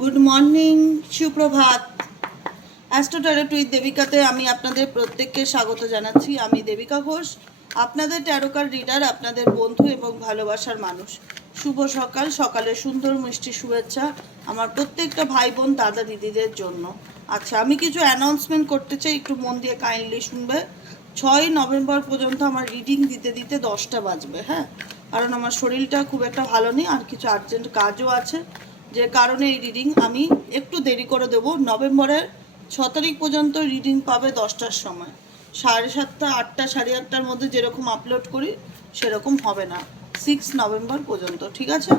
Good morning সুপ্রভাত। অ্যাস্ট্রোটারেট with দেবিকাতে আমি আপনাদের প্রত্যেককে স্বাগত জানাচ্ছি। আমি দেবিকা ঘোষ, আপনাদের ট্যারোকার রিডার আপনাদের বন্ধু এবং ভালোবাসার মানুষ। শুভ সকাল সকালে সুন্দর মিষ্টি শুভেচ্ছা আমার প্রত্যেকটা ভাই বোন দাদা দিদিদের জন্য। আচ্ছা আমি কিছু অ্যানাউন্সমেন্ট করতে চাই, একটু মন দিয়ে কাইন্ডলি শুনবে। ছয় নভেম্বর পর্যন্ত আমার রিডিং দিতে দিতে দশটা বাজবে হ্যাঁ? কারণ আমার শরীরটা খুব একটা ভালো নেই, আর কিছু আর্জেন্ট কাজও আছে। যে কারণে এই রিডিং আমি একটু দেরি করে দেবো। নভেম্বরের ছ তারিখ পর্যন্ত রিডিং পাবে দশটার সময়। সাড়ে সাতটা, আটটা, সাড়ে আটটার মধ্যে যেরকম আপলোড করি, সেরকম হবে না। সিক্স নভেম্বর পর্যন্ত, ঠিক আছে?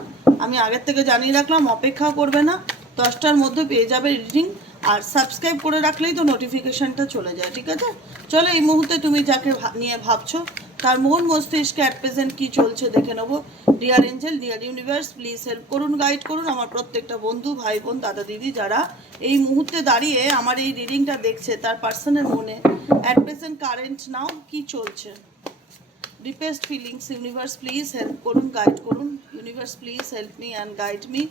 আমি আগের থেকে জানিয়ে রাখলাম অপেক্ষা করবে না। দশটার মধ্যে পেয়ে যাবে রিডিং আর সাবস্ক্রাইব করে রাখলেই তো নোটিফিকেশনটা চলে যায়, ঠিক আছে? চলো, এই মুহূর্তে তুমি যাকে নিয়ে ভাবছ, তার মন মস্তিষ্কে অ্যাট প্রেজেন্ট কী চলছে দেখে নেব। Dear angel dear universe please help করুন গাইড করুন আমার প্রত্যেকটা বন্ধু, ভাই বোন, দাদা দিদি যারা এই মুহূর্তে দাঁড়িয়ে আমার এই রিডিংটা দেখছে তার পার্সনের মনে। অ্যাট প্রেজেন্ট কারেন্ট নাও কি চলছে? Deepest feelings universe please help করুন গাইড করুন। Universe please help me and guide me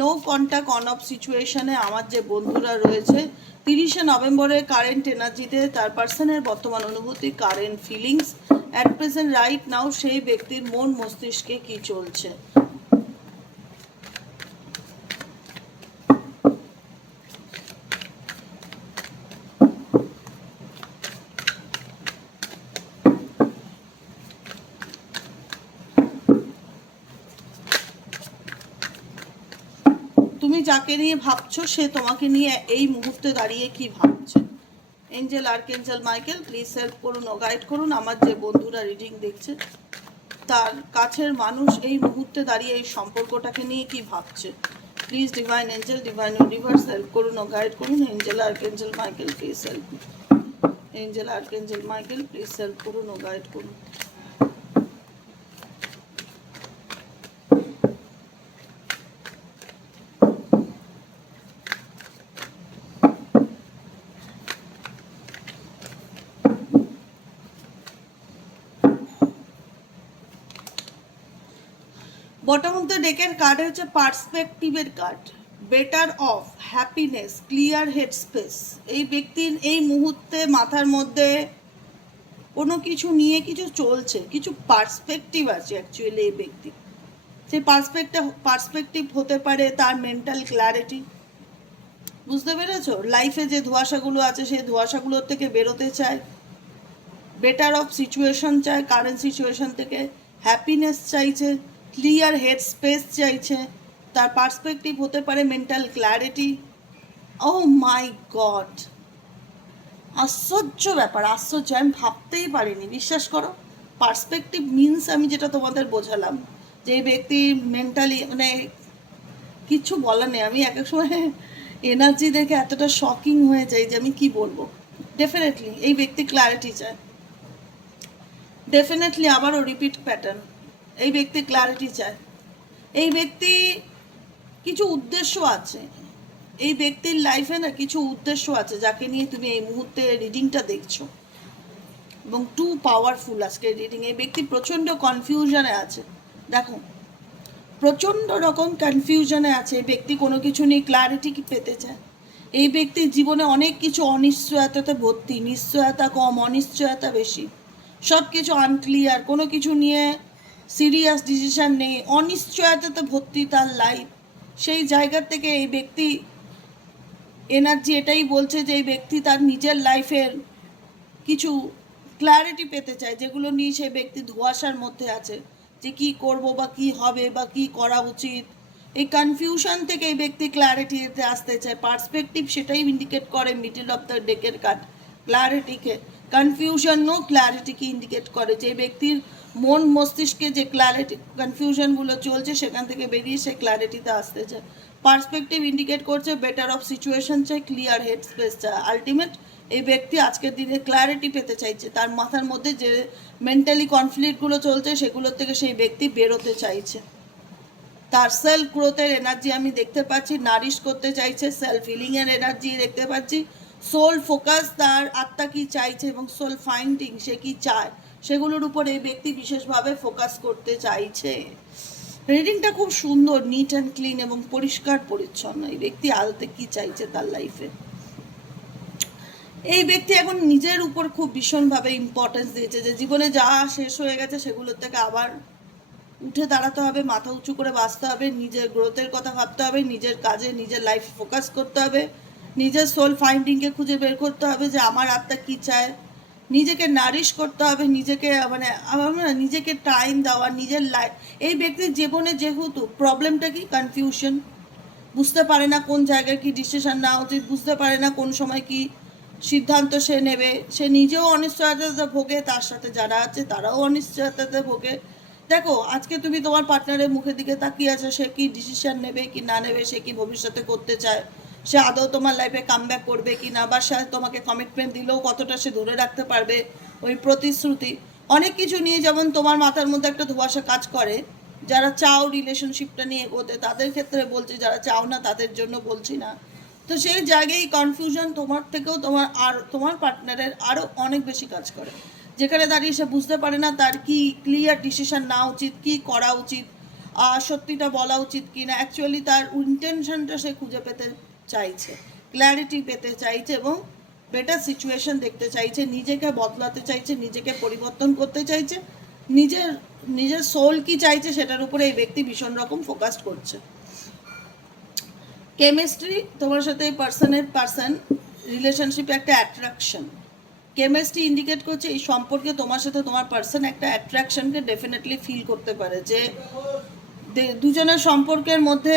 no contact on off সিচুয়েশনে আমার যে বন্ধুরা রয়েছে, তিরিশে নভেম্বরে কারেন্ট এনার্জিতে তার পার্সনের বর্তমান অনুভূতি current feelings at present right now সেই ব্যক্তির মন মস্তিষ্কে কি চলছে? তুমি যাকে নিয়ে ভাবছ, সে তোমাকে নিয়ে এই মুহূর্তে দাঁড়িয়ে কি ভাবছে? Angel archangel Michael please help করুন ও গাইড করুন। আমার যে বন্ধুরা রিডিং দেখছে, তার কাছের মানুষ এই মুহূর্তে দাঁড়িয়ে এই সম্পর্কটাকে নিয়ে কি ভাবছে? Please divine angel divine universe help করুন ও গাইড করুন। Angel archangel Michael please help angel archangel Michael please help করুন ও গাইড করুন। বটম অফ দ্য ডেকের কার্ড হচ্ছে পার্সপেক্টিভের card better off happiness clear head space এই ব্যক্তির এই মুহূর্তে মাথার মধ্যে কোনো কিছু নিয়ে কিছু চলছে, কিছু পার্সপেক্টিভ আছে অ্যাকচুয়ালি এই ব্যক্তি। সেই পার্সপেক্টিভ পার্সপেক্টিভ হতে পারে তার মেন্টাল ক্ল্যারিটি বুঝতে পেরেছ? লাইফে যে ধোঁয়াশাগুলো আছে, সেই ধোঁয়াশাগুলোর থেকে বেরোতে চায়। বেটার অফ সিচুয়েশন চায় কারেন্ট সিচুয়েশন থেকে। হ্যাপিনেস চাইছে। ক্লিয়ার হেড স্পেস চাইছে। তার পার্সপেক্টিভ হতে পারে mental clarity oh my god আশ্চর্য ব্যাপার, আশ্চর্য, আমি ভাবতেই পারিনি। বিশ্বাস করো পার্সপেক্টিভ মিনস আমি যেটা তোমাদের বোঝালাম, যে ব্যক্তি মেন্টালি মানে কিচ্ছু বলার নেই। আমি এক এক সময় এনার্জি দেখে এতটা শকিং হয়ে যাই যে আমি কি বলব। ডেফিনেটলি এই ব্যক্তি ক্ল্যারিটি চায়। ডেফিনেটলি আবারও রিপিট প্যাটার্ন এই ব্যক্তি ক্ল্যারিটি চায়। এই ব্যক্তি কিছু উদ্দেশ্য আছে। এই ব্যক্তির লাইফে না কিছু উদ্দেশ্য আছে যাকে নিয়ে তুমি এই মুহূর্তে রিডিংটা দেখছ। এবং টু পাওয়ারফুল আজকে রিডিং এই ব্যক্তি প্রচণ্ড কনফিউশনে আছে। দেখো, প্রচণ্ড রকম কনফিউশনে আছে। এই ব্যক্তি কোনো কিছু নিয়ে ক্ল্যারিটি কি পেতে চায়? এই ব্যক্তির জীবনে অনেক কিছু অনিশ্চয়তাতে ভর্তি। নিশ্চয়তা কম, অনিশ্চয়তা বেশি। সব কিছু আনক্লিয়ার কোনো কিছু নিয়ে সিরিয়াস ডিসিশন নেই অনিশ্চয়তাতে ভর্তি তার লাইফ সেই জায়গা থেকে এই ব্যক্তি, এনার্জি এটাই বলছে যে এই ব্যক্তি তার নিজের লাইফের কিছু ক্ল্যারিটি পেতে চায়, যেগুলো নিয়ে সেই ব্যক্তি ধোঁয়াশার মধ্যে আছে, যে কি করব বা কি হবে বা কি করা উচিত। এই কনফিউশন থেকে এই ব্যক্তি ক্ল্যারিটিতে আসতে চায়। পার্সপেক্টিভ সেটাই ইন্ডিকেট করে মিডিল অফ দ্য ডেকের কার্ড ক্ল্যারিটিকে কনফিউশন নো ক্ল্যারিটিকে ইন্ডিকেট করে। যে ব্যক্তির মন মস্তিষ্কে যে ক্ল্যারিটি কনফিউশনগুলো চলছে, সেখান থেকে বেরিয়ে সে ক্ল্যারিটিতে আসতে চায়। পার্সপেক্টিভ ইন্ডিকেট করছে বেটার অফ সিচুয়েশন চাই ক্লিয়ার হেড স্পেস চায়। আলটিমেট এই ব্যক্তি আজকের দিনে ক্ল্যারিটি পেতে চাইছে। তার মাথার মধ্যে যে মেন্টালি কনফ্লিক্টগুলো চলছে, সেগুলোর থেকে সেই ব্যক্তি বেরোতে চাইছে। তার সেলফ গ্রোথের এনার্জি আমি দেখতে পাচ্ছি নারিশ করতে চাইছে সেলফ হিলিংয়ের এনার্জি দেখতে পাচ্ছি। সোল ফোকাস তার আত্মা কি চাইছে এবং সোল ফাইন্ডিং সে কি চায়, সেগুলোর উপর এই ব্যক্তি বিশেষভাবে ফোকাস করতে চাইছে। রিডিংটা খুব সুন্দর নিট অ্যান্ড ক্লিন এবং পরিষ্কার পরিচ্ছন্ন। এই ব্যক্তি আদতে কি চাইছে তার লাইফে এই ব্যক্তি এখন নিজের উপর খুব ভীষণভাবে ইম্পর্টেন্স দিয়েছে যে জীবনে যা শেষ হয়ে গেছে সেগুলোর থেকে আবার উঠে দাঁড়াতে হবে, মাথা উঁচু করে বাঁচতে হবে, নিজের গ্রোথের কথা ভাবতে হবে, নিজের কাজে, নিজের লাইফ ফোকাস করতে হবে। নিজের সোল ফাইন্ডিংকে খুঁজে বের করতে হবে যে আমার আত্মা কী চায়। নিজেকে নারিশ করতে হবে, নিজেকে মানে নিজেকে টাইম দেওয়া, নিজের লাইফ এই ব্যক্তির জীবনে যেহেতু প্রবলেমটা কি? কনফিউশন বুঝতে পারে না কোন জায়গায় কি ডিসিশন নেওয়া উচিত, বুঝতে পারে না কোন সময় কি সিদ্ধান্ত সে নেবে। সে নিজেও অনিশ্চয়তাতে ভোগে, তার সাথে যারা আছে তারাও অনিশ্চয়তাতে ভোগে। দেখো, আজকে তুমি তোমার পার্টনারের মুখের দিকে তাকিয়ে আছো, সে কি ডিসিশন নেবে, কি না নেবে, সে কি ভবিষ্যতে করতে চায়। সে আদৌ তোমার লাইফে কাম করবে কি না বা সে তোমাকে কমিটমেন্ট দিলেও কতটা সে ধরে রাখতে পারবে, ওই প্রতিশ্রুতি, অনেক কিছু নিয়ে যেমন তোমার মাথার মধ্যে একটা ধোঁয়াশা কাজ করে, যারা চাও রিলেশনশিপটা নিয়ে এগোতে তাদের ক্ষেত্রে বলছি, যারা চাও না তাদের জন্য বলছি না। তো সেই জায়গায় কনফিউশন তোমার থেকেও তোমার আর, তোমার পার্টনারের আরও অনেক বেশি কাজ করে। যেখানে দাঁড়িয়ে সে বুঝতে পারে না তার কি ক্লিয়ার ডিসিশন নেওয়া উচিত, কি করা উচিত সত্যিটা বলা উচিত কি না অ্যাকচুয়ালি তার ইন্টেনশনটা সে খুঁজে পেতে চাইছে ক্ল্যারিটি পেতে চাইছে এবং বেটার সিচুয়েশন দেখতে চাইছে, নিজেকে বদলাতে চাইছে, নিজেকে পরিবর্তন করতে চাইছে, নিজের নিজের সোল কি চাইছে সেটার উপরে এই ব্যক্তি ভীষণ রকম ফোকাস করছে। কেমিস্ট্রি তোমার সাথে এই পার্সনের পার্সন রিলেশনশিপে একটা অ্যাট্রাকশন কেমিস্ট্রি ইন্ডিকেট করছে এই সম্পর্কে তোমার সাথে তোমার পার্সন একটা অ্যাট্রাকশনকে ডেফিনেটলি ফিল করতে পারে যে দুজনের সম্পর্কের মধ্যে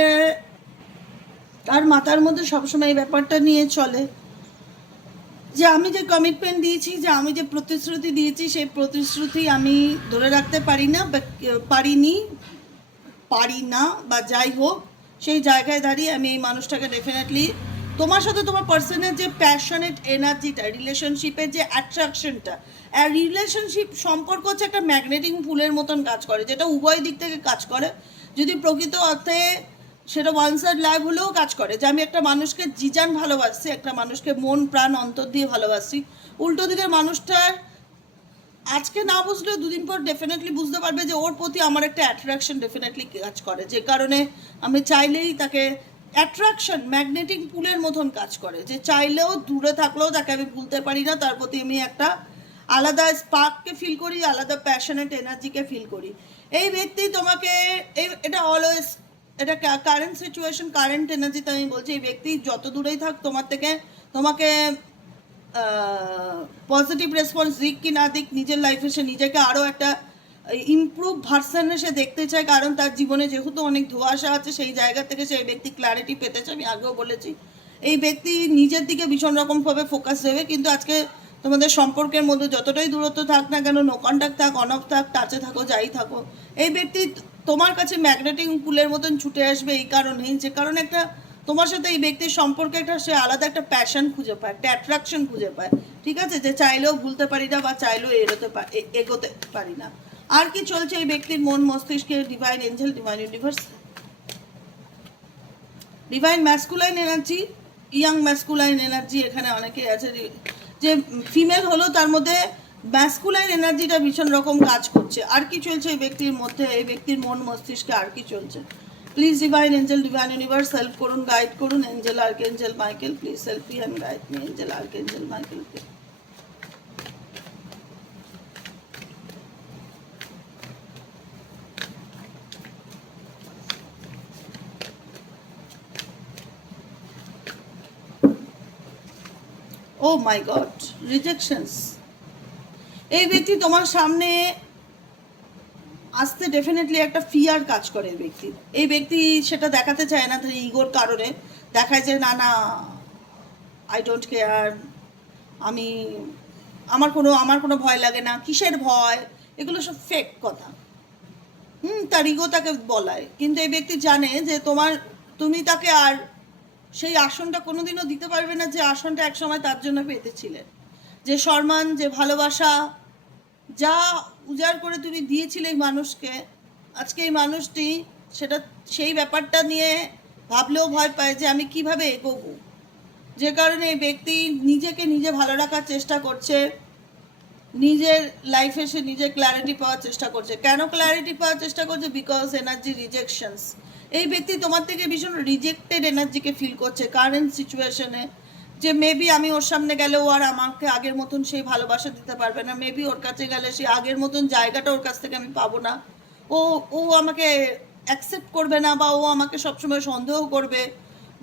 তার মাথার মধ্যে সবসময় এই ব্যাপারটা নিয়ে চলে। যে আমি যে কমিটমেন্ট দিয়েছি, যে আমি যে প্রতিশ্রুতি দিয়েছি, সেই প্রতিশ্রুতি আমি ধরে রাখতে পারি না পারিনি, পারি না, বা যাই হোক, সেই জায়গায় দাঁড়িয়ে আমি এই মানুষটাকে ডেফিনেটলি তোমার সাথে তোমার পার্সনের যে প্যাশনেট এনার্জিটা রিলেশনশিপের যে অ্যাট্রাকশনটা আর রিলেশনশিপ সম্পর্ক হচ্ছে একটা ম্যাগনেটিক পুলের মতন কাজ করে, যেটা উভয় দিক থেকে কাজ করে। যদি প্রকৃত অর্থে সেটা ওয়ান সাইড লাইভ হলেও কাজ করে, যে আমি একটা মানুষকে জিজান ভালোবাসছি, একটা মানুষকে মন, প্রাণ, অন্তর দিয়ে ভালোবাসি উল্টো দিকের মানুষটার আজকে না বুঝলেও দুদিন পর ডেফিনেটলি বুঝতে পারবে যে ওর প্রতি আমার একটা অ্যাট্রাকশন ডেফিনেটলি কাজ করে। যে কারণে আমি চাইলেই তাকে অ্যাট্রাকশন ম্যাগনেটিক পুলের মতন কাজ করে। যে চাইলেও দূরে থাকলেও তাকে আমি ভুলতে পারি না, তার প্রতি আমি একটা আলাদা স্পার্ককে ফিল করি, আলাদা প্যাশনেট এনার্জিকে ফিল করি। এই ব্যক্তি তোমাকে, এই, এটা অলওয়েজ এটা কারেন্ট সিচুয়েশন কারেন্ট এনার্জিতে আমি বলছি, এই ব্যক্তি যত দূরেই থাক, তোমার থেকে, তোমাকে পজিটিভ রেসপন্স দিক কি না দিক, নিজের লাইফে সে নিজেকে আরও একটা ইমপ্রুভ ভার্সনে সে দেখতে চায়, কারণ তার জীবনে যেহেতু অনেক ধোঁয়াশা আছে, সেই জায়গা থেকে সেই ব্যক্তি ক্ল্যারিটি পেতে চায় আমি আগেও বলেছি। এই ব্যক্তি নিজের দিকে ভীষণ রকমভাবে ফোকাস দেবে, কিন্তু আজকে তোমাদের সম্পর্কের মধ্যে যতটাই দূরত্ব থাক না কেন নো কন্ট্যাক্ট থাক অন অফ থাক টাচে থাকো, যাই থাকো, এই ব্যক্তি তোমার কাছে ম্যাগনেটিং পুলের মতন ছুটে আসবে এই কারণেই, যে কারণে একটা তোমার সাথে এই ব্যক্তির সম্পর্কে একটা সে আলাদা একটা প্যাশন খুঁজে পায়, একটা অ্যাট্রাকশন খুঁজে পায়, ঠিক আছে? যে চাইলেও ভুলতে পারি না বা চাইলেও এগোতে এগোতে পারি না। আর কি চলছে এই ব্যক্তির মন মস্তিষ্কে? Divine angel divine universe divine masculine energy young masculine energy এখানে অনেকে আছে। যে- ফিমেল হলো তার মধ্যে ম্যাসকুলাইন এনার্জিটা ভীষণ রকম কাজ করছে। আর কি চলছে এই ব্যক্তির মধ্যে? এই ব্যক্তির মন মস্তিষ্কে আর কি চলছে? Please divine angel divine universe help করুন গাইড করুন angel archangel Michael please help me and guide me angel archangel Michael oh my god rejections এই ব্যক্তি তোমার সামনে আসতে ডেফিনেটলি একটা ফিয়ার কাজ করে এই ব্যক্তি। এই ব্যক্তি সেটা দেখাতে চায় না তার ইগোর কারণে। দেখায় যে, না না আই ডোন্ট কেয়ার আমি, আমার কোনো আমার কোনো ভয় লাগে না। কিসের ভয়? এগুলো সব ফেক কথা। হুম, তার ইগো তাকে বলায়। কিন্তু এই ব্যক্তি জানে যে তোমার, তুমি তাকে আর সেই আসনটা কোনোদিনও দিতে পারবে না যে আসনটা একসময় তার জন্য পেতেছিলেন যে সম্মান, যে ভালোবাসা, যা উজাড় করে তুমি দিয়েছিলে এই মানুষকে, আজকে এই মানুষটি সেটা, সেই ব্যাপারটা নিয়ে ভাবলেও ভয় পায় যে আমি কীভাবে এগোবো। যে কারণে এই ব্যক্তি নিজেকে নিজে ভালো রাখার চেষ্টা করছে, নিজের লাইফে সে নিজে ক্ল্যারিটি পাওয়ার চেষ্টা করছে। কেন ক্ল্যারিটি পাওয়ার চেষ্টা করছে? বিকজ এনার্জি রিজেকশনস এই ব্যক্তি তোমার থেকে ভীষণ রিজেক্টেড এনার্জিকে ফিল করছে কারেন্ট সিচুয়েশনে যে মেবি আমি ওর সামনে গেলে ও আর আমাকে আগের মতন সেই ভালোবাসা দিতে পারবে না। মেবি ওর কাছে গেলে সেই আগের মতন জায়গাটা ওর কাছ থেকে আমি পাবো না। ও ও আমাকে অ্যাকসেপ্ট করবে না বা ও আমাকে সবসময় সন্দেহ করবে।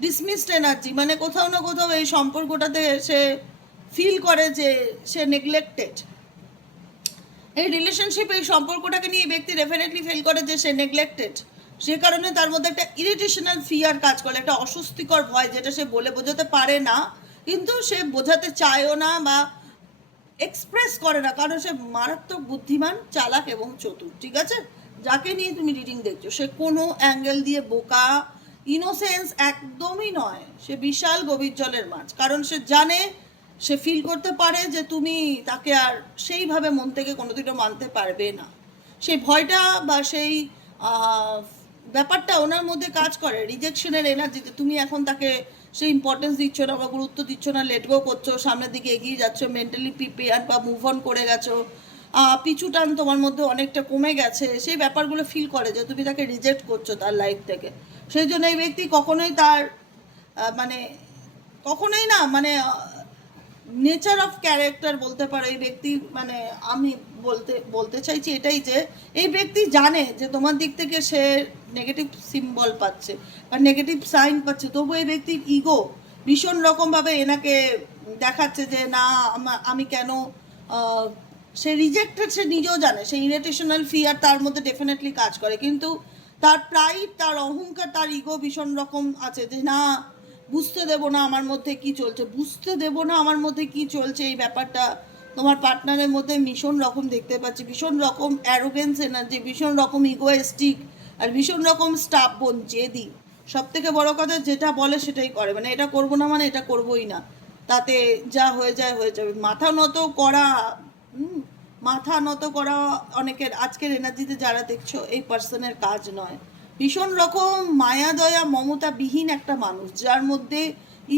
ডিসমিসড এনার্জি মানে কোথাও না কোথাও এই সম্পর্কটাতে সে ফিল করে যে সে নেগলেক্টেড এই রিলেশনশিপ এই সম্পর্কটাকে নিয়ে ব্যক্তি ডেফিনেটলি ফিল করে যে সে নেগলেক্টেড সে কারণে তার মধ্যে একটা ইরিটেশনাল ফিয়ার কাজ করে, একটা অস্বস্তিকর ভয় যেটা সে বলে বোঝাতে পারে না। কিন্তু সে বোঝাতে চায়ও না বা এক্সপ্রেস করে না, কারণ সে মারাত্মক বুদ্ধিমান, চালাক এবং চতুর, ঠিক আছে? যাকে নিয়ে তুমি রিডিং দেখছ, সে কোনো অ্যাঙ্গেল দিয়ে বোকা ইনোসেন্স একদমই নয়, সে বিশাল গভীর জলের মাছ, কারণ সে জানে, সে ফিল করতে পারে যে তুমি তাকে আর সেইভাবে মন থেকে কোনোদিনও মানতে পারবে না। সেই ভয়টা বা সেই ব্যাপারটা ওনার মধ্যে কাজ করে, রিজেকশনের এনার্জিতে তুমি এখন তাকে সেই ইম্পর্টেন্স দিচ্ছ না বা গুরুত্ব দিচ্ছ না লেট গো করছ, সামনের দিকে এগিয়ে যাচ্ছ মেন্টালি প্রিপেয়ার বা মুভ অন করে গেছো পিছু টান তোমার মধ্যে অনেকটা কমে গেছে, সেই ব্যাপারগুলো ফিল করে যে তুমি তাকে রিজেক্ট করছ তার লাইফ থেকে। সেই জন্য এই ব্যক্তি কখনোই তার মানে কখনোই না মানে নেচার অফ ক্যারেক্টার বলতে পারো, এই ব্যক্তি মানে আমি বলতে বলতে চাইছি এটাই যে, এই ব্যক্তি জানে যে তোমার দিক থেকে সে নেগেটিভ সিম্বল পাচ্ছে বা নেগেটিভ সাইন পাচ্ছে। তবু এই ব্যক্তির ইগো ভীষণ রকমভাবে এনাকে দেখাচ্ছে যে, না, আমা- কেন সে রিজেক্টেড সে নিজেও জানে সেই ইরিটেশনাল ফিয়ার তার মধ্যে ডেফিনেটলি কাজ করে। কিন্তু তার প্রাইড তার অহংকার, তার ইগো ভীষণ রকম আছে যে, না বুঝতে দেবো না আমার মধ্যে কি চলছে, বুঝতে দেবো না আমার মধ্যে কি চলছে এই ব্যাপারটা। তোমার পার্টনারের মধ্যে ভীষণ রকম দেখতে পাচ্ছি, ভীষণ রকম অ্যারোগেন্স এনার্জি ভীষণ রকম ইগোয়েস্টিক আর ভীষণ রকম স্টাফ বোন জেদি। সব থেকে বড় কথা যেটা বলে সেটাই করে মানে এটা করব না মানে এটা করবোই না। তাতে যা হয়ে যায় হয়ে যাবে। মাথা নত করা মাথা নত করা অনেকের, আজকের এনার্জিতে যারা দেখছ, এই পার্সনের কাজ নয়। ভীষণ রকম মায়া, দয়া মমতা বিহীন একটা মানুষ, যার মধ্যে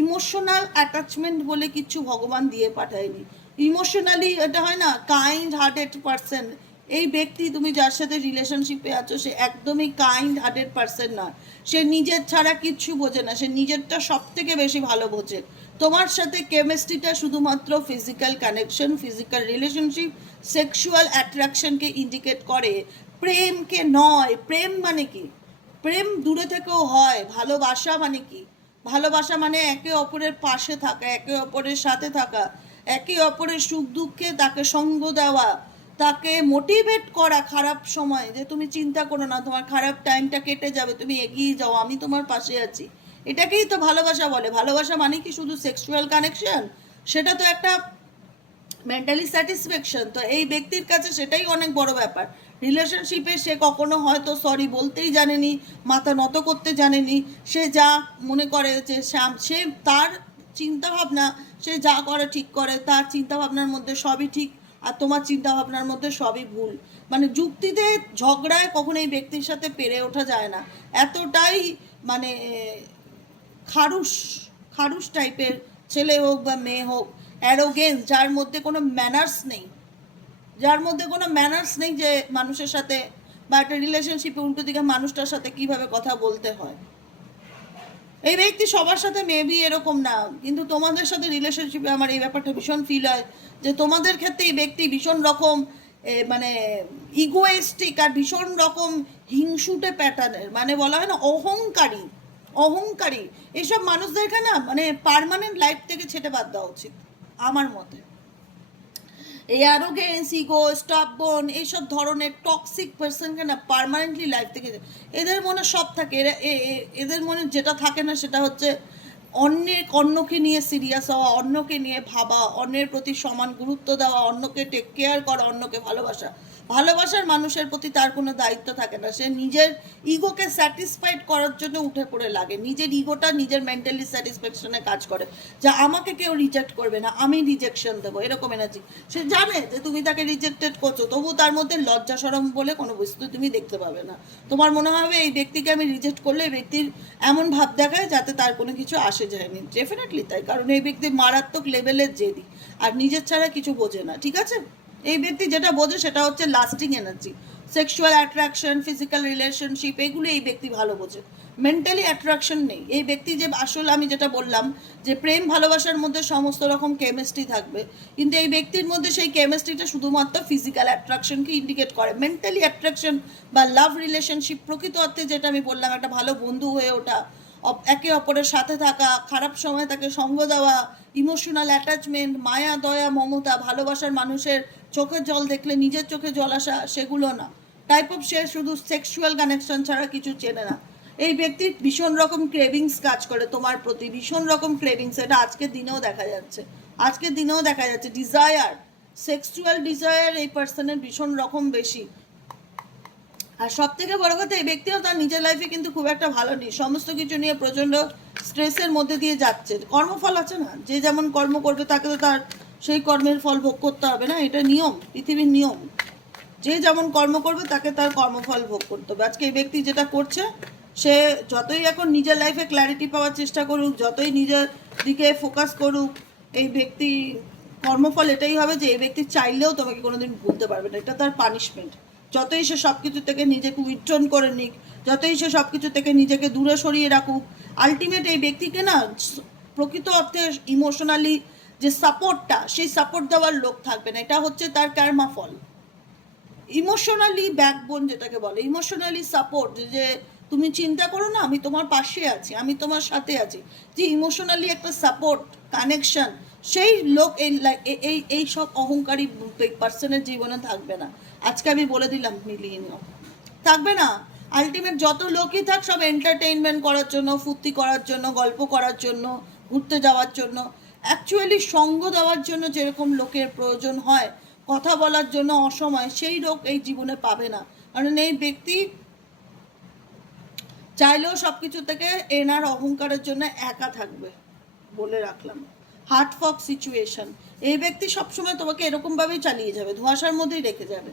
ইমোশনাল অ্যাটাচমেন্ট বলে কিছু ভগবান দিয়ে পাঠায়নি। ইমোশনালি এটা হয় না কাইন্ড হার্টেড পার্সন এই ব্যক্তি তুমি যার সাথে রিলেশনশিপে আছো, সে একদমই কাইন্ড হার্টেড পার্সন না। সে নিজের ছাড়া কিচ্ছু বোঝে না, সে নিজেরটা সব থেকে বেশি ভালো বোঝে। তোমার সাথে কেমিস্ট্রিটা শুধুমাত্র physical connection physical relationship sexual অ্যাট্রাকশনকে indicate করে। প্রেমকে নয়, প্রেম মানে কি? প্রেম দূরে থেকেও হয়, ভালোবাসা মানে কি? ভালোবাসা মানে একে অপরের পাশে থাকা, একে অপরের সাথে থাকা, একে অপরের সুখ দুঃখে তাকে সঙ্গ দেওয়া, তাকে মোটিভেট করা খারাপ সময়, যে তুমি চিন্তা করো না, তোমার খারাপ টাইমটা কেটে যাবে, তুমি এগিয়ে যাও, আমি তোমার পাশে আছি। এটাকেই তো ভালোবাসা বলে। ভালোবাসা মানে কি শুধু সেক্সুয়াল কানেকশন সেটা তো একটা মেন্টালি স্যাটিসফ্যাকশন তো এই ব্যক্তির কাছে সেটাই অনেক বড় ব্যাপার। রিলেশনশিপে সে কখনো হয়তো সরি বলতেই জানেনি, মাথা নত করতে জানেনি, সে যা মনে করে যে সে তার চিন্তাভাবনা, সে যা করে ঠিক করে, তার চিন্তাভাবনার মধ্যে সবই ঠিক আর তোমার চিন্তাভাবনার মধ্যে সবই ভুল। মানে যুক্তিতে ঝগড়ায় কখনো এই ব্যক্তির সাথে পেরে ওঠা যায় না। এতটাই মানে খারুস খারুস টাইপের ছেলে হোক বা মেয়ে হোক অ্যারোগেন্স যার মধ্যে কোনো ম্যানার্স নেই। যার মধ্যে কোনো ম্যানার্স নেই যে মানুষের সাথে বা একটা রিলেশনশিপে উল্টো দিকে মানুষটার সাথে কীভাবে কথা বলতে হয়। এই ব্যক্তি সবার সাথে মেবি এরকম না, কিন্তু তোমাদের সাথে রিলেশনশিপে আমার এই ব্যাপারটা ভীষণ ফিল হয় যে তোমাদের ক্ষেত্রে এই ব্যক্তি ভীষণ রকম মানে ইগোয়েস্টিক আর ভীষণ রকম হিংসুটে প্যাটার্নের মানে বলা হয় না অহংকারী অহংকারী। এসব মানুষদেরকে না মানে পার্মানেন্ট লাইফ থেকে ছেটে বাদ দেওয়া উচিত। আমার মতে। এই অ্যারোগেন্স ইগো স্টাপবন এইসব ধরনের টক্সিক পার্সনকে না পারমানেন্টলি লাইফ থেকে এদের মনে সব থাকে। এরা এদের মনে যেটা থাকে না সেটা হচ্ছে অন্যের অন্যকে নিয়ে সিরিয়াস হওয়া, অন্যকে নিয়ে ভাবা, অন্যের প্রতি সমান গুরুত্ব দেওয়া, অন্যকে টেক কেয়ার করা, অন্যকে ভালোবাসা। ভালোবাসার মানুষের প্রতি তার কোনো দায়িত্ব থাকে না। সে নিজের ইগোকে স্যাটিসফাইড করার জন্য উঠে পড়ে লাগে। নিজের ইগোটা নিজের মেন্টালি স্যাটিসফ্যাকশনে কাজ করে। যা আমাকে কেউ রিজেক্ট করবে না, আমি রিজেকশন দেবো, এরকম এনার্জি সে জানে যে তুমি তাকে রিজেক্টেড করছ, তবু তার মধ্যে লজ্জা সরম বলে কোনো বস্তু তুমি দেখতে পাবে না। তোমার মনে হবে এই ব্যক্তিকে আমি রিজেক্ট করলে ব্যক্তির এমন ভাব দেখায় যাতে তার কোনো কিছু আসে যায়নি। ডেফিনেটলি তাই, কারণ এই ব্যক্তি মারাত্মক লেভেলের জেদি। আর নিজের ছাড়া কিছু বোঝে না, ঠিক আছে? এই ব্যক্তি যেটা বোঝে সেটা হচ্ছে lasting energy sexual attraction physical relationship এগুলো এই ব্যক্তি ভালো বোঝে। মেন্টালি অ্যাট্রাকশন নেই। এই ব্যক্তি যে আসলে, আমি যেটা বললাম, যে প্রেম, ভালোবাসার মধ্যে সমস্ত রকম কেমিস্ট্রি থাকবে। কিন্তু এই ব্যক্তির মধ্যে সেই কেমিস্ট্রিটা শুধুমাত্র ফিজিক্যাল অ্যাট্রাকশনকে ইন্ডিকেট করে। মেন্টালি অ্যাট্রাকশন বা লাভ রিলেশনশিপ প্রকৃত অর্থে যেটা আমি বললাম, একটা ভালো বন্ধু হয়ে ওঠা একে অপরের সাথে থাকা, খারাপ সময় তাকে সঙ্গ দেওয়া ইমোশনাল অ্যাটাচমেন্ট মায়া, দয়া, মমতা, ভালোবাসার মানুষের চোখের জল দেখলে নিজের চোখে জল আসা সেগুলো না। টাইপ অফ সে শুধু সেক্সুয়াল কানেকশন ছাড়া কিছু চেনে না। এই ব্যক্তির ভীষণ রকম ক্রেভিংস কাজ করে, তোমার প্রতি ভীষণ রকম ক্রেভিংস এটা আজকের দিনেও দেখা যাচ্ছে। আজকের দিনেও দেখা যাচ্ছে ডিজায়ার সেক্সুয়াল ডিজায়ার এই পার্সনের ভীষণ রকম বেশি। আর সব থেকে বড় কথা, এই ব্যক্তিও তার নিজের লাইফে কিন্তু খুব একটা ভালো নেই। সমস্ত কিছু নিয়ে প্রচণ্ড স্ট্রেসের মধ্যে দিয়ে যাচ্ছে। কর্মফল আছে না? যে যেমন কর্ম করবে, তাকে তো তার সেই কর্মের ফল ভোগ করতে হবে না? এটা নিয়ম, পৃথিবীর নিয়ম। যে যেমন কর্ম করবে, তাকে তার কর্মফল ভোগ করতে হবে। আজকে এই ব্যক্তি যেটা করছে, সে যতই এখন নিজের লাইফে ক্ল্যারিটি পাওয়ার চেষ্টা করুক, যতই নিজের দিকে ফোকাস করুক, এই ব্যক্তি কর্মফল এটাই হবে যে, এই ব্যক্তি চাইলেও তোমাকে কোনোদিন ভুলতে পারবে না। এটা তার পানিশমেন্ট যতই সে সব কিছু থেকে নিজেকে উইথড্রন করে নিক, যতই সে সব কিছু থেকে নিজেকে দূরে সরিয়ে রাখুক আলটিমেট এই ব্যক্তিকে না প্রকৃত অর্থে ইমোশনালি যে সাপোর্টটা সেই সাপোর্ট দেওয়ার লোক থাকবে না। এটা হচ্ছে তার কর্মা ফল ইমোশনালি ব্যাকবোন যেটাকে বলে ইমোশনালি সাপোর্ট যে তুমি চিন্তা করো না, আমি তোমার পাশে আছি, আমি তোমার সাথে আছি। যে ইমোশনালি একটা সাপোর্ট কানেকশন সেই লোক এই এই এই সব অহংকারী পার্সনের জীবনে থাকবে না। আজকে আমি বলে দিলাম, মিলিয়ে নিও। থাকবে না। আলটিমেট যত লোকই থাক, সব এন্টারটেইনমেন্ট করার জন্য, ফুর্তি করার জন্য, গল্প করার জন্য, ঘুরতে যাওয়ার জন্য অ্যাকচুয়ালি সঙ্গ দেওয়ার জন্য যেরকম লোকের প্রয়োজন হয়, কথা বলার জন্য অসময়, সেই লোক এই জীবনে পাবে না। কারণ এই ব্যক্তি চাইলেও সব কিছু থেকে এনার অহংকারের জন্য একা থাকবে বলে রাখলাম। হার্ট ফক সিচুয়েশন এই ব্যক্তি সবসময় তোমাকে এরকমভাবেই চালিয়ে যাবে, ধোঁয়াশার মধ্যেই রেখে যাবে।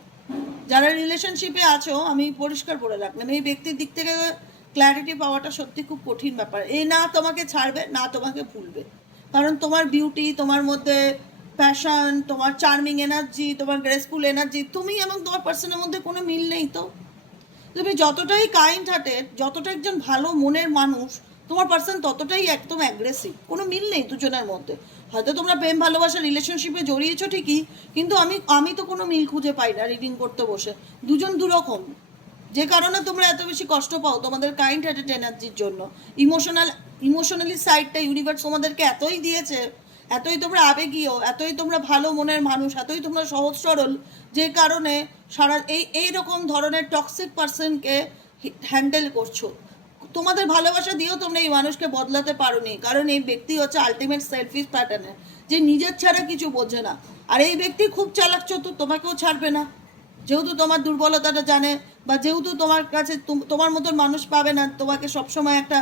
যারা রিলেশনশিপে আছো, আমি পরিষ্কার করে রাখলাম, এই ব্যক্তির দিক থেকে ক্ল্যারিটি পাওয়াটা সত্যি খুব কঠিন ব্যাপার। এ না তোমাকে ছাড়বে, না তোমাকে ভুলবে। কারণ তোমার বিউটি তোমার মধ্যে প্যাশন তোমার চার্মিং এনার্জি তোমার গ্রেসফুল এনার্জি তুমি এবং তোমার পার্সনের মধ্যে কোনো মিল নেই তো। তুমি যতটাই কাইন্ড হার্টেড যতটা একজন ভালো মনের মানুষ তোমার পার্সন ততটাই একদম অ্যাগ্রেসিভ কোনো মিল নেই দুজনের মধ্যে। হয়তো তোমরা প্রেম, ভালোবাসা রিলেশনশিপে জড়িয়েছো ঠিকই, কিন্তু আমি আমি তো কোনো মিল খুঁজে পাই না রিডিং করতে বসে। দুজন দুরকম। যে কারণে তোমরা এত বেশি কষ্ট পাও তোমাদের কাইন্ড হার্টেড এনার্জির জন্য। ইমোশনাল ইমোশনালি সাইডটা ইউনিভার্স তোমাদেরকে এতই দিয়েছে, এতই তোমরা আবেগীয়, এতই তোমরা ভালো মনের মানুষ, এতই তোমরা সহজ সরল, যে কারণে সারা, এই এই রকম ধরনের টক্সিক পার্সনকে হ্যান্ডেল করছ। তোমাদের ভালোবাসা দিয়েও তোমরা এই মানুষকে বদলাতে পারোনি। কারণ এই ব্যক্তি হচ্ছে আলটিমেট সেলফিশ প্যাটার্নের যে নিজের ছাড়া কিছু বোঝে না। আর এই ব্যক্তি খুব চালাক চতুর, তোমাকেও ছাড়বে না। যেহেতু তোমার দুর্বলতাটা জানে বা যেহেতু তোমার কাছে তোমার মতন মানুষ পাবে না, তোমাকে সবসময় একটা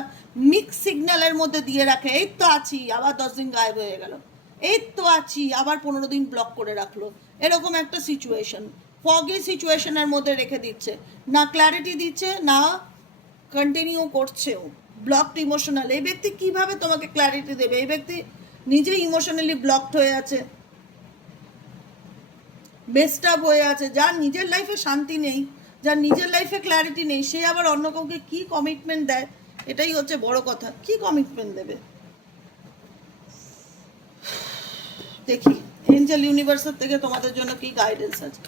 মিক্স সিগন্যালের মধ্যে দিয়ে রাখে। এই তো আছি, আবার দশ দিন গায়েব হয়ে গেল। এই তো আছি, আবার পনেরো দিন ব্লক করে রাখল। এরকম একটা সিচুয়েশন ফগি সিচুয়েশনের মধ্যে রেখে দিচ্ছে। না ক্ল্যারিটি দিচ্ছে, না কন্টিনিউ করছেও ব্লকড ইমোশনাল এই ব্যক্তি কীভাবে তোমাকে ক্ল্যারিটি দেবে? এই ব্যক্তি নিজে ইমোশনালি ব্লকড হয়ে আছে। বেস্ট আপ হয়ে আছে। যার নিজের লাইফে শান্তি নেই, যার নিজের লাইফে ক্ল্যারিটি নেই, সে আবার অন্য কাউকে কি কমিটমেন্ট দেয়? এটাই হচ্ছে বড় কথা। কি কমিটমেন্ট দেবে? দেখি। এঞ্জেল ইউনিভার্সের থেকে তোমাদের জন্য কি গাইডেন্স আছে?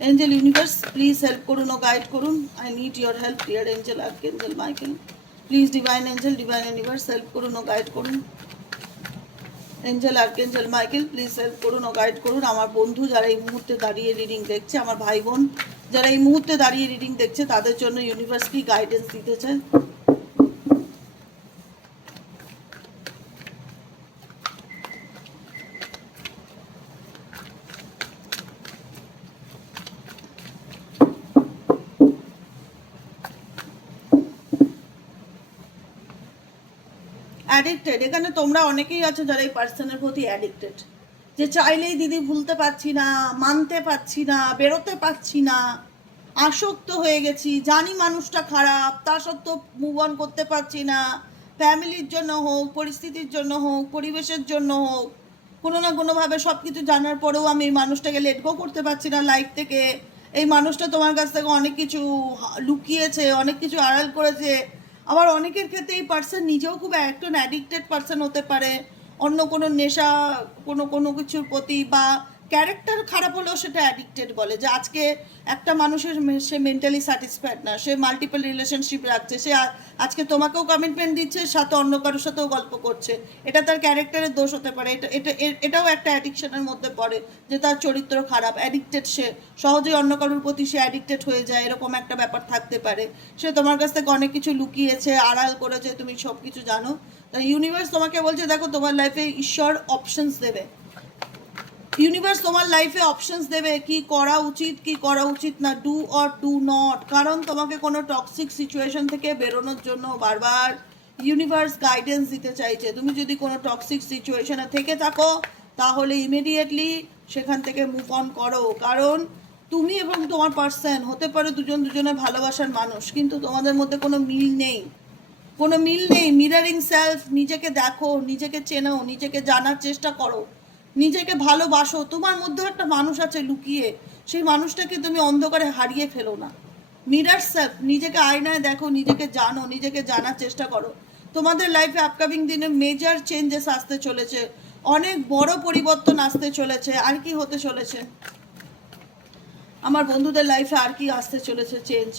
এঞ্জেল ইউনিভার্স প্লিজ হেল্প করুন ও গাইড করুন I need your help dear angel archangel Michael please divine angel divine universe help করুন ও গাইড করুন angel archangel Michael please help করুন ও গাইড করুন আমার বন্ধু যারা এই মুহূর্তে দাঁড়িয়ে রিডিং দেখছে আমার ভাই বোন যারা এই মুহূর্তে দাঁড়িয়ে রিডিং দেখছে তাদের জন্য ইউনিভার্স কি গাইডেন্স দিতে চায় অ্যাডিক্টেড এখানে তোমরা অনেকেই আছো যারা এই পার্সনের প্রতি অ্যাডিক্টেড যে চাইলেই দিদি ভুলতে পারছি না, মানতে পারছি না, বেরোতে পারছি না, আসক্ত হয়ে গেছি, জানি মানুষটা খারাপ, তা সত্ত্বেও মুভ অন করতে পারছি না। ফ্যামিলির জন্য হোক, পরিস্থিতির জন্য হোক, পরিবেশের জন্য হোক, কোনো না কোনোভাবে সব কিছু জানার পরেও আমি এই মানুষটাকে লেট গো করতে পারছি না লাইফ থেকে। এই মানুষটা তোমার কাছ থেকে অনেক কিছু লুকিয়েছে, অনেক কিছু আড়াল করেছে। আবার অনেকের ক্ষেত্রে এই পার্সন নিজেও খুব একজন অ্যাডিক্টেড পার্সন হতে পারে। অন্য কোনো নেশা, কোনো কোনো কিছুর প্রতি বা ক্যারেক্টার খারাপ হলেও সেটা অ্যাডিক্টেড বলে যে আজকে একটা মানুষের সে মেন্টালি স্যাটিসফাইড না, সে মাল্টিপল রিলেশনশিপ রাখছে, সে আজকে তোমাকেও কমিটমেন্ট দিচ্ছে, সাথে অন্য কারোর সাথেও গল্প করছে। এটা তার ক্যারেক্টারের দোষ হতে পারে। এটা এটা এটাও একটা অ্যাডিকশনের মধ্যে পড়ে যে তার চরিত্র খারাপ অ্যাডিক্টেড সে। সহজেই অন্য কারোর প্রতি সে অ্যাডিক্টেড হয়ে যায়, এরকম একটা ব্যাপার থাকতে পারে। সে তোমার কাছ থেকে অনেক কিছু লুকিয়েছে, আড়াল করেছে, তুমি সব কিছু জানো। তাই ইউনিভার্স তোমাকে বলছে, দেখো, তোমার লাইফে ঈশ্বর অপশনস দেবে। ইউনিভার্স তোমার লাইফে অপশনস দেবে কি করা উচিত, কি করা উচিত না ডু অর ডু নট কারণ তোমাকে কোনো টক্সিক সিচুয়েশন থেকে বেরোনোর জন্য বারবার ইউনিভার্স গাইডেন্স দিতে চাইছে। তুমি যদি কোনো টক্সিক সিচুয়েশনে থেকে থাকো, তাহলে ইমিডিয়েটলি সেখান থেকে মুভ অন করো। কারণ তুমি এবং তোমার পার্সন হতে পারে দুজন দুজনের ভালোবাসার মানুষ, কিন্তু তোমাদের মধ্যে কোনো মিল নেই। কোনো মিল নেই। মিরারিং সেলফ নিজেকে দেখো, নিজেকে চেনো, নিজেকে জানার চেষ্টা করো। নিজেকে ভালোবাসো, তোমার মধ্যেও একটা মানুষ আছে লুকিয়ে, সেই মানুষটাকে তুমি অন্ধকারে হারিয়ে ফেলো না। মিরার সেলফ নিজেকে আয়নায় দেখো, নিজেকে জানো, নিজেকে জানার চেষ্টা করো। তোমাদের লাইফে আপকামিং দিনে মেজর চেঞ্জেস আসতে চলেছে, অনেক বড় পরিবর্তন আসতে চলেছে, আর কি হতে চলেছে? আমার বন্ধুদের লাইফে আর কি আসতে চলেছে চেঞ্জ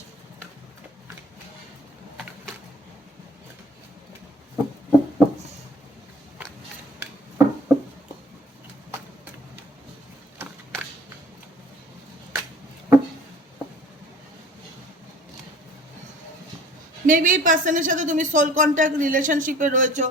মেবি এই পার্সনের সাথে তুমি সোল কন্ট্যাক্ট রিলেশনশিপে রয়েছো,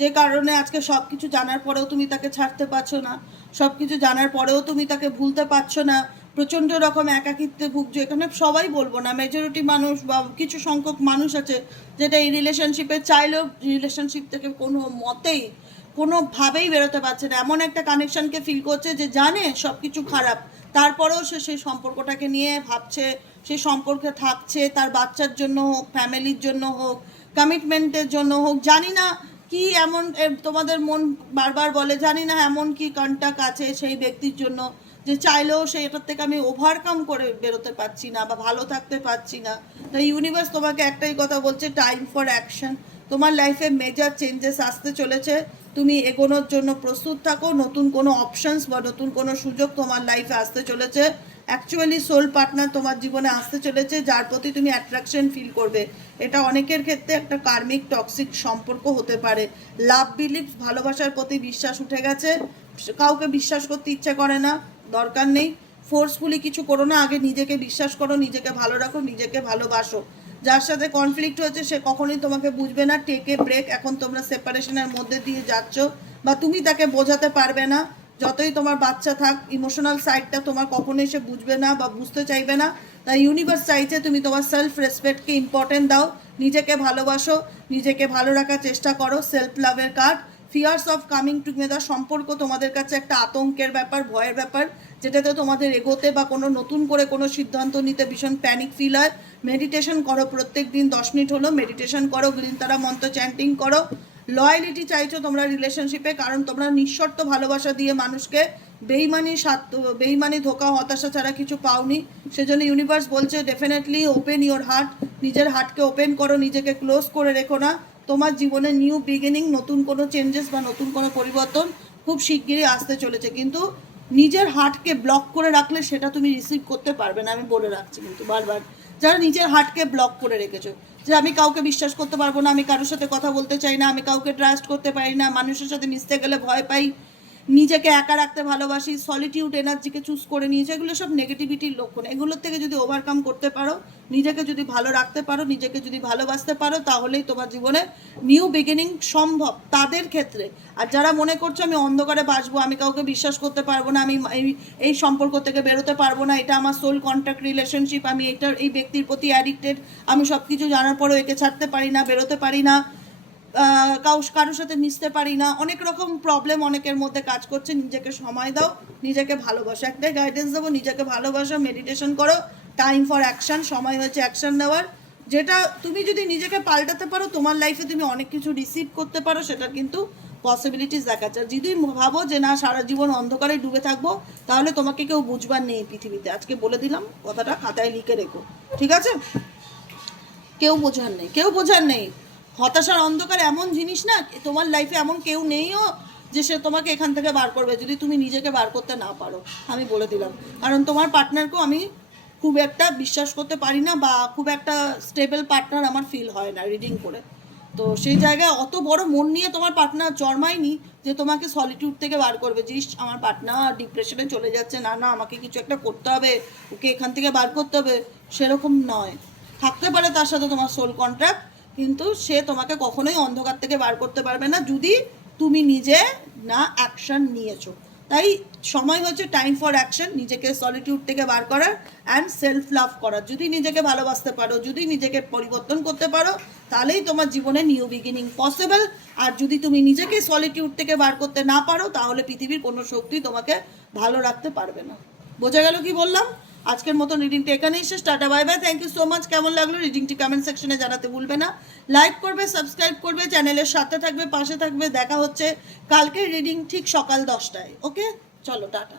যে কারণে আজকে সব কিছু জানার পরেও তুমি তাকে ছাড়তে পারছ না সব কিছু জানার পরেও তুমি তাকে ভুলতে পারছ না, প্রচণ্ড রকম একাকিত্বে ভুগছো, এখানে সবাই বলব না মেজরিটি মানুষ বা কিছু সংখ্যক মানুষ আছে যেটা এই রিলেশনশিপে চাইলেও রিলেশনশিপ থেকে কোনো মতেই, কোনোভাবেই বেরোতে পারছে না। এমন একটা কানেকশনকে ফিল করছে যে জানে সব কিছু খারাপ, তারপরেও সে সেই সম্পর্কটাকে নিয়ে ভাবছে সেই সম্পর্কে থাকছে, তার বাচ্চার জন্য হোক, ফ্যামিলির জন্য হোক কমিটমেন্টের জন্য হোক, জানি না কি এমন তোমাদের মন বারবার বলে, জানি না এমন কি কন্ট্যাক্ট আছে সেই ব্যক্তির জন্য যে চাইলেও সেটার থেকে আমি ওভারকাম করে বেরোতে পারছি না বা ভালো থাকতে পারছি না। তাই ইউনিভার্স তোমাকে একটাই কথা বলছে টাইম ফর অ্যাকশন তোমার লাইফে মেজর চেঞ্জেস আসতে চলেছে। তুমি এগোনোর জন্য প্রস্তুত থাকো। নতুন কোনো অপশনস বা নতুন কোনো সুযোগ তোমার লাইফে আসতে চলেছে। অ্যাকচুয়ালি সোল পার্টনার তোমার জীবনে আসতে চলেছে, যার প্রতি তুমি অ্যাট্রাকশন ফিল করবে। এটা অনেকের ক্ষেত্রে একটা কার্মিক টক্সিক সম্পর্ক হতে পারে। লাভ বিলিভ ভালোবাসার প্রতি বিশ্বাস উঠে গেছে। কাউকে বিশ্বাস করতে ইচ্ছে করে না, দরকার নেই। ফোর্সফুলি কিছু করো না, আগে নিজেকে বিশ্বাস করো, নিজেকে ভালো রাখো, নিজেকে ভালোবাসো। যার সাথে কনফ্লিক্ট হয়েছে, সে কখনোই তোমাকে বুঝবে না। টেকে ব্রেক এখন তোমরা সেপারেশনের মধ্যে দিয়ে যাচ্ছ বা তুমি তাকে বোঝাতে পারবে না। যতই তোমার বাচ্চা থাক ইমোশনাল সাইডটা তোমার কখনোই সে বুঝবে না বা বুঝতে চাইবে না। তাই ইউনিভার্স চাইছে তুমি তোমার সেলফ রেসপেক্টকে ইম্পর্টেন্ট দাও। নিজেকে ভালোবাসো, নিজেকে ভালো রাখার চেষ্টা করো। সেলফ লাভের card fears of coming together সম্পর্ক তোমাদের কাছে একটা আতঙ্কের ব্যাপার, ভয়ের ব্যাপার, যেটাতে তোমাদের এগোতে বা কোনো নতুন করে কোনো সিদ্ধান্ত নিতে ভীষণ প্যানিক ফিল হয়। মেডিটেশন করো প্রত্যেক দিন দশ মিনিট হলো মেডিটেশন করো গ্রিন তারা মন্ত্র চ্যান্টিং করো। লয়ালিটি চাইছো তোমরা রিলেশনশিপে কারণ তোমরা নিঃশর্ত ভালোবাসা দিয়ে মানুষকে বেইমানি সাত, বেইমানি, ধোকা, হতাশা ছাড়া কিছু পাওনি। সেজন্য ইউনিভার্স বলছে ডেফিনেটলি ওপেন ইওর হার্ট নিজের হার্টকে ওপেন করো, নিজেকে ক্লোজ করে রেখো না। তোমার জীবনে নিউ বিগিনিং নতুন কোনো চেঞ্জেস বা নতুন কোনো পরিবর্তন খুব শিগগিরই আসতে চলেছে। কিন্তু নিজের হার্টকে ব্লক করে রাখলে সেটা তুমি রিসিভ করতে পারবে না, আমি বলে রাখছি কিন্তু বারবার। যারা নিজের হার্টকে ব্লক করে রেখেছো যে আমি কাউকে বিশ্বাস করতে পারব না, আমি কারোর সাথে কথা বলতে চাই না, আমি কাউকে ট্রাস্ট করতে পারি না, মানুষের সাথে মিশতে গেলে ভয় পাই নিজেকে একা রাখতে ভালোবাসি সলিটিউড এনার্জিকে চুজ করে নিয়েছে, এগুলো সব নেগেটিভিটির লক্ষণ। এগুলোর থেকে যদি ওভারকাম করতে পারো, নিজেকে যদি ভালো রাখতে পারো, নিজেকে যদি ভালোবাসতে পারো, তাহলেই তোমার জীবনে নিউ বিগিনিং সম্ভব তাদের ক্ষেত্রে। আর যারা মনে করছ, আমি অন্ধকারে বাঁচবো, আমি কাউকে বিশ্বাস করতে পারব না, আমি এই- সম্পর্ক থেকে বেরোতে পারব না, এটা আমার সোল কন্ট্যাক্ট রিলেশনশিপ আমি এটার এই ব্যক্তির প্রতি অ্যাডিক্টেড আমি সব কিছু জানার পরেও একে ছাড়তে পারি না, বেরোতে পারি না। কারোর সাথে মিশতে পারি না। অনেক রকম প্রবলেম অনেকের মধ্যে কাজ করছে। নিজেকে সময় দাও, নিজেকে ভালোবাসো। একটাই গাইডেন্স দেবো, নিজেকে ভালোবাসো মেডিটেশন করো। টাইম ফর অ্যাকশন সময় হয়েছে অ্যাকশন নেওয়ার। যেটা তুমি যদি নিজেকে পাল্টাতে পারো, তোমার লাইফে তুমি অনেক কিছু রিসিভ করতে পারো সেটা কিন্তু পসিবিলিটিস দেখাচ্ছে। যদি ভাবো যে না, সারা জীবন অন্ধকারে ডুবে থাকব, তাহলে তোমাকে কেউ বুঝবার নেই পৃথিবীতে। আজকে বলে দিলাম, কথাটা খাতায় লিখে রেখো। ঠিক আছে? কেউ বোঝার নেই, কেউ বোঝার নেই। হতাশার অন্ধকার এমন জিনিস না, তোমার লাইফে এমন কেউ নেইও যে সে তোমাকে এখান থেকে বার করবে, যদি তুমি নিজেকে বার করতে না পারো, আমি বলে দিলাম। কারণ তোমার পার্টনারকেও আমি খুব একটা বিশ্বাস করতে পারি না বা খুব একটা স্টেবল পার্টনার আমার ফিল হয় না রিডিং করে। তো সেই জায়গায় অত বড় মন নিয়ে তোমার পার্টনার জন্মায়নি যে তোমাকে সলিটিউড থেকে বার করবে, যে আমার পার্টনার ডিপ্রেশনে চলে যাচ্ছে, না না, আমাকে কিছু একটা করতে হবে, ওকে এখান থেকে বার করতে হবে, সেরকম নয়। থাকতে পারে তার সাথে তোমার সোল কন্ট্রাক্ট কিন্তু সে তোমাকে কখনোই অন্ধকার থেকে বার করতে পারবে না যদি তুমি নিজে না অ্যাকশন নিয়েছো। তাই সময় হচ্ছে টাইম ফর অ্যাকশন নিজেকে সলিটিউড থেকে বার করার অ্যান্ড সেলফ লাভ করার। যদি নিজেকে ভালোবাসতে পারো, যদি নিজেকে পরিবর্তন করতে পারো, তাহলেই তোমার জীবনে নিউ বিগিনিং পসিবল আর যদি তুমি নিজেকে সলিটিউড থেকে বার করতে না পারো, তাহলে পৃথিবীর কোনো শক্তি তোমাকে ভালো রাখতে পারবে না। বোঝা গেল কি বললাম? আজকের মতন রিডিংটা এখানেই শেষ। Tata bye bye thank you so much কেমন লাগল রিডিংটি কমেন্ট সেকশনে জানাতে ভুলবে না। লাইক করবে সাবস্ক্রাইব করবে চ্যানেলের সাথে থাকবে, পাশে থাকবে। দেখা হচ্ছে কালকের রিডিং ঠিক সকাল দশটায়। ওকে চলো, টাটা।